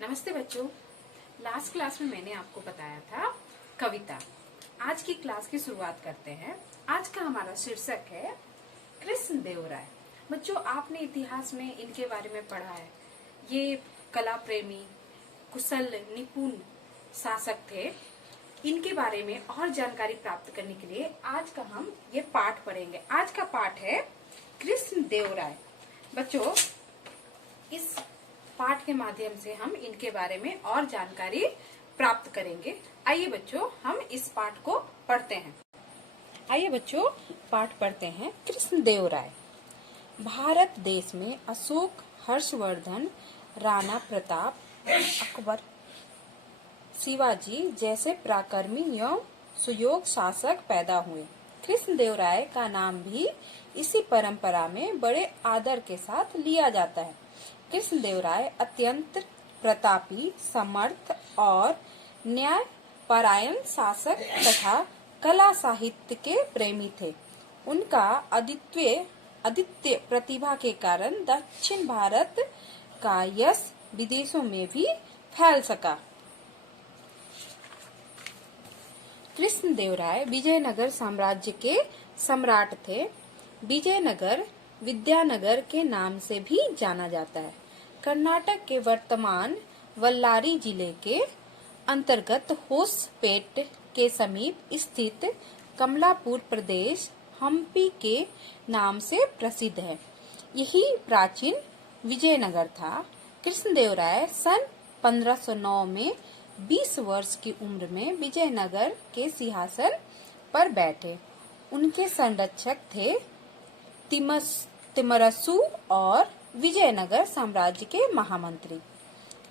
नमस्ते बच्चों। Last class में मैंने आपको बताया था कविता। आज की क्लास की शुरुआत करते हैं। आज का हमारा शीर्षक है कृष्ण देव राय। बच्चों, आपने इतिहास में इनके बारे में पढ़ा है। ये कला प्रेमी, कुशल, निपुण शासक थे। इनके बारे में और जानकारी प्राप्त करने के लिए आज का हम ये पाठ पढ़ेंगे। आज का पाठ है कृष्ण देव राय। बच्चों, इस पाठ के माध्यम से हम इनके बारे में और जानकारी प्राप्त करेंगे। आइए बच्चों, हम इस पाठ को पढ़ते हैं। आइए बच्चों, पाठ पढ़ते हैं। कृष्ण देव राय। भारत देश में अशोक, हर्षवर्धन, राणा प्रताप, अकबर, शिवाजी जैसे पराक्रमी एवं सुयोग शासक पैदा हुए। कृष्ण देव राय का नाम भी इसी परंपरा में बड़े आदर के साथ लिया जाता है। कृष्ण देव राय अत्यंत प्रतापी, समर्थ और न्यायपरायण शासक तथा कला साहित्य के प्रेमी थे। उनका अद्वितीय प्रतिभा के कारण दक्षिण भारत का यश विदेशों में भी फैल सका। कृष्ण देव राय विजयनगर साम्राज्य के सम्राट थे। विजयनगर विद्यानगर के नाम से भी जाना जाता है। कर्नाटक के वर्तमान बल्लारी जिले के अंतर्गत होसपेट के समीप स्थित कमलापुर प्रदेश हम्पी के नाम से प्रसिद्ध है। यही प्राचीन विजयनगर था। कृष्णदेव राय सन 1509 में 20 वर्ष की उम्र में विजयनगर के सिंहासन पर बैठे। उनके संरक्षक थे तिमरसु और विजयनगर साम्राज्य के महामंत्री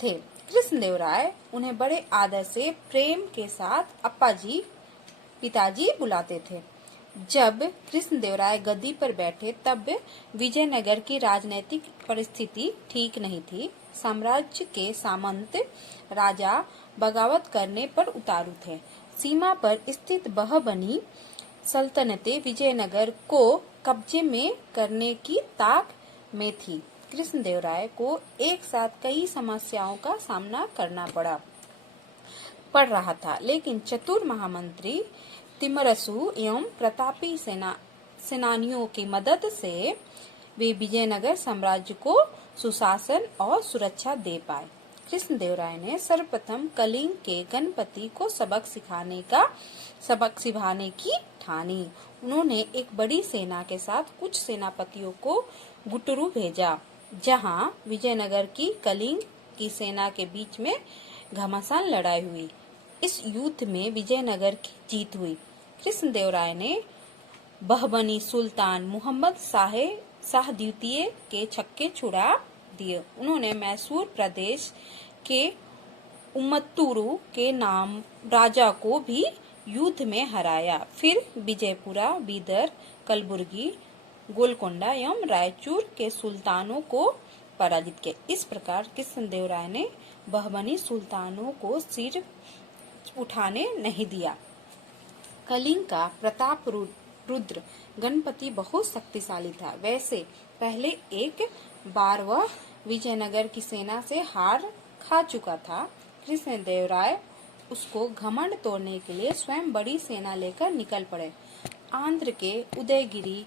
थे। कृष्णदेव राय उन्हें बड़े आदर से प्रेम के साथ अप्पाजी, पिताजी बुलाते थे। जब कृष्णदेव राय गद्दी पर बैठे तब विजयनगर की राजनीतिक परिस्थिति ठीक नहीं थी। साम्राज्य के सामंत राजा बगावत करने पर उतारू थे। सीमा पर स्थित बहुबनी सल्तनतें विजयनगर को कब्जे में करने की ताक में थी। कृष्णदेव राय को एक साथ कई समस्याओं का सामना करना पड़ रहा था, लेकिन चतुर महामंत्री तिमरसु एवं प्रतापी सेनानियों की मदद से वे विजयनगर साम्राज्य को सुशासन और सुरक्षा दे पाए। कृष्णदेव राय ने सर्वप्रथम कलिंग के गणपति को सबक सिखाने की ठानी। उन्होंने एक बड़ी सेना के साथ कुछ सेनापतियों को गुटरू भेजा, जहां विजयनगर की कलिंग की सेना के बीच में घमासान लड़ाई हुई। इस युद्ध में विजयनगर की जीत हुई। कृष्णदेव राय ने बहुबनी सुल्तान मोहम्मद शाह द्वितीय के छक्के छुड़ा दिए। उन्होंने मैसूर प्रदेश के उम्मत्तूरू के नाम राजा को भी युद्ध में हराया। फिर विजयपुरा, बीदर, कलबुर्गी, गोलकोंडा एवं रायचूर के सुल्तानों को पराजित किया। इस प्रकार कृष्णदेव राय ने बहुबनी सुल्तानों को सिर उठाने नहीं दिया। कलिंग का प्रताप रुद्र गणपति बहुत शक्तिशाली था। वैसे पहले एक बार वह विजयनगर की सेना से हार खा चुका था। कृष्णदेव राय उसको घमंड तोड़ने के लिए स्वयं बड़ी सेना लेकर निकल पड़े। आंध्र के उदयगिरी,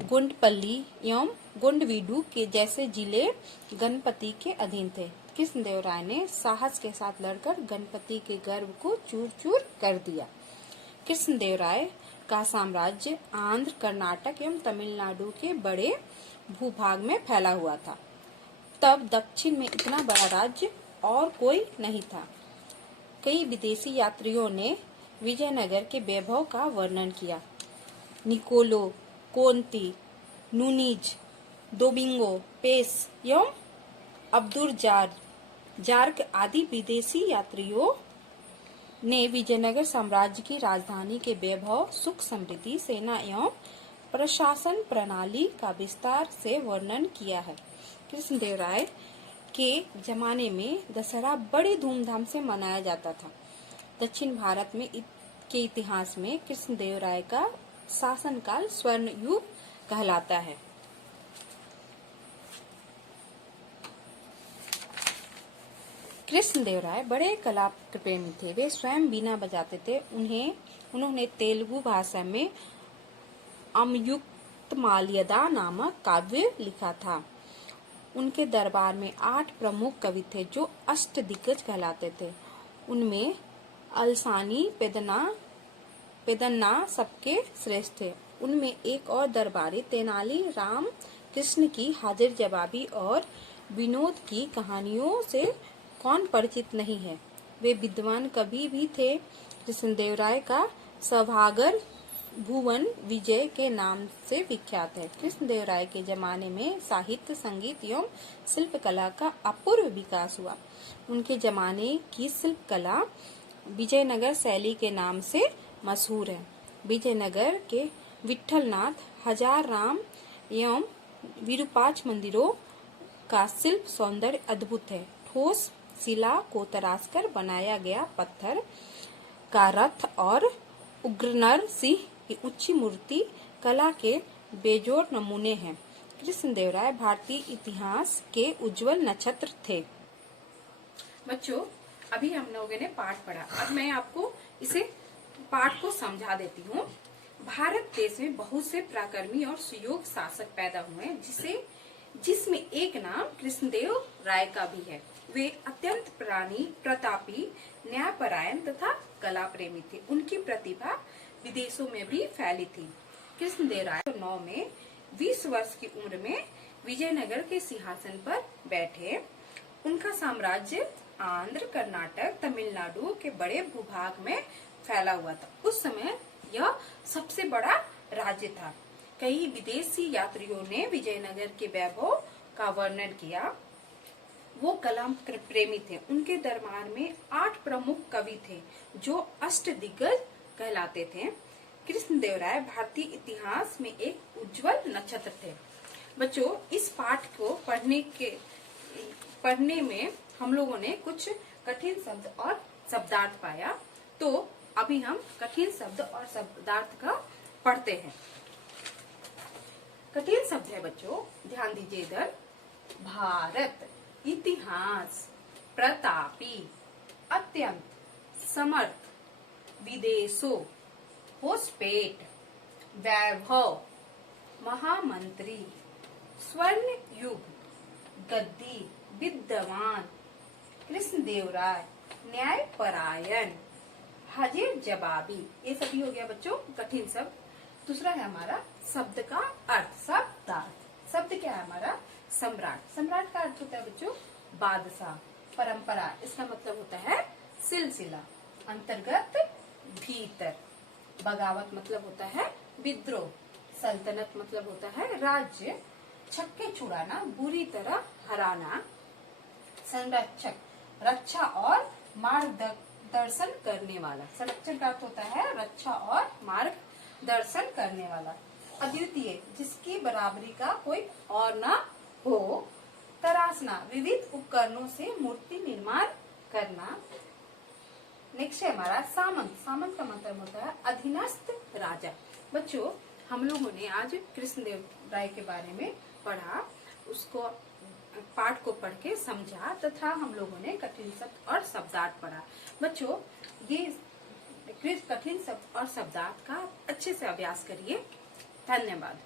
गोंडपल्ली एवं गोंडवीडू के जैसे जिले गणपति के अधीन थे। कृष्णदेव राय ने साहस के साथ लड़कर गणपति के गर्व को चूर चूर कर दिया। कृष्णदेव राय का साम्राज्य आंध्र, कर्नाटक एवं तमिलनाडु के बड़े भूभाग में फैला हुआ था। तब दक्षिण में इतना बड़ा राज्य और कोई नहीं था। कई विदेशी यात्रियों ने विजयनगर के वैभव का वर्णन किया। निकोलो कोंती, नूनीज, दोबिंगो पेस एवं अब्दुल जार्क आदि विदेशी यात्रियों ने विजयनगर साम्राज्य की राजधानी के वैभव, सुख समृद्धि, सेना एवं प्रशासन प्रणाली का विस्तार से वर्णन किया है। कृष्णदेव राय के जमाने में दशहरा बड़ी धूमधाम से मनाया जाता था। दक्षिण भारत में के इतिहास में कृष्णदेव राय का शासनकाल स्वर्ण युग कहलाता है। कृष्णदेव राय बड़े कला प्रेमी थे। वे स्वयं बीना बजाते थे। उन्होंने तेलुगु भाषा में अमयुक्तमाल्यदा नामक काव्य लिखा था। उनके दरबार में 8 प्रमुख कवि थे जो अष्टदिग्गज कहलाते थे। उनमें अलसानी पेदन्ना सबके श्रेष्ठ थे। उनमें एक और दरबारी तेनाली राम कृष्ण की हाजिर जवाबी और विनोद की कहानियों से कौन परिचित नहीं है। वे विद्वान कवि भी थे। कृष्णदेव राय का सभागार भुवन विजय के नाम से विख्यात है। कृष्णदेव राय के जमाने में साहित्य, संगीत एवं शिल्प कला का अपूर्व विकास हुआ। उनके जमाने की शिल्प कला विजयनगर शैली के नाम से मशहूर है। विजयनगर के विट्ठलनाथ, हजार राम एवं विरूपाक्ष मंदिरों का शिल्प सौंदर्य अद्भुत है। ठोस शिला को तराशकर बनाया गया पत्थर का रथ और उग्रनर सिंह की ऊंची मूर्ति कला के बेजोड़ नमूने हैं। कृष्णदेव राय भारतीय इतिहास के उज्जवल नक्षत्र थे। बच्चों, अभी हम लोगों ने पाठ पढ़ा। अब मैं आपको इसे पाठ को समझा देती हूँ। भारत देश में बहुत से पराक्रमी और सुयोग्य शासक पैदा हुए जिसमें एक नाम कृष्णदेव राय का भी है। वे अत्यंत प्रतापी, न्यायपरायण तथा कला प्रेमी थे। उनकी प्रतिभा विदेशों में भी फैली थी। कृष्णदेव राय 9 में 20 वर्ष की उम्र में विजयनगर के सिंहासन पर बैठे। उनका साम्राज्य आंध्र, कर्नाटक, तमिलनाडु के बड़े भूभाग में फैला हुआ था। उस समय यह सबसे बड़ा राज्य था। कई विदेशी यात्रियों ने विजयनगर के वैभव का वर्णन किया। वो कला प्रेमी थे। उनके दरबार में 8 प्रमुख कवि थे जो अष्टदिग्गज कहलाते थे। कृष्णदेव राय भारतीय इतिहास में एक उज्जवल नक्षत्र थे। बच्चों, इस पाठ को पढ़ने में हम लोगों ने कुछ कठिन शब्द और शब्दार्थ पाया। तो अभी हम कठिन शब्द और शब्दार्थ का पढ़ते हैं। कठिन शब्द है बच्चों, ध्यान दीजिए इधर। भारत, इतिहास, प्रतापी, अत्यंत, समर्थ, विदेशों, होशपेट, वैभव, महामंत्री, स्वर्ण युग, गद्दी, विद्वान, कृष्णदेव राय, न्यायपरायण, हाजिर जवाबी। ये सभी हो गया बच्चों कठिन शब्द। दूसरा है हमारा शब्द का अर्थ, शब्दार्थ। शब्द क्या है हमारा? सम्राट। सम्राट का अर्थ होता है बच्चों बादशाह। परंपरा, इसका मतलब होता है सिलसिला। अंतर्गत, भीतर। बगावत मतलब होता है विद्रोह। सल्तनत मतलब होता है राज्य। छक्के छुड़ाना, बुरी तरह हराना। संरक्षक, रक्षा और मार्गदर्शन करने वाला। संरक्षण का अर्थ होता है रक्षा और मार्गदर्शन करने वाला। अद्वितीय, जिसकी बराबरी का कोई और ना हो। तराशना, विविध उपकरणों से मूर्ति निर्माण करना। नेक्स्ट है हमारा सामंत। सामंत का मतलब होता है अधीनस्थ राजा। बच्चों, हम लोगों ने आज कृष्णदेव राय के बारे में पढ़ा, उसको पाठ को पढ़ के समझा तथा हम लोगों ने कठिन शब्द और शब्दार्थ पढ़ा। बच्चों, ये कठिन शब्द और शब्दार्थ का अच्छे से अभ्यास करिए। धन्यवाद।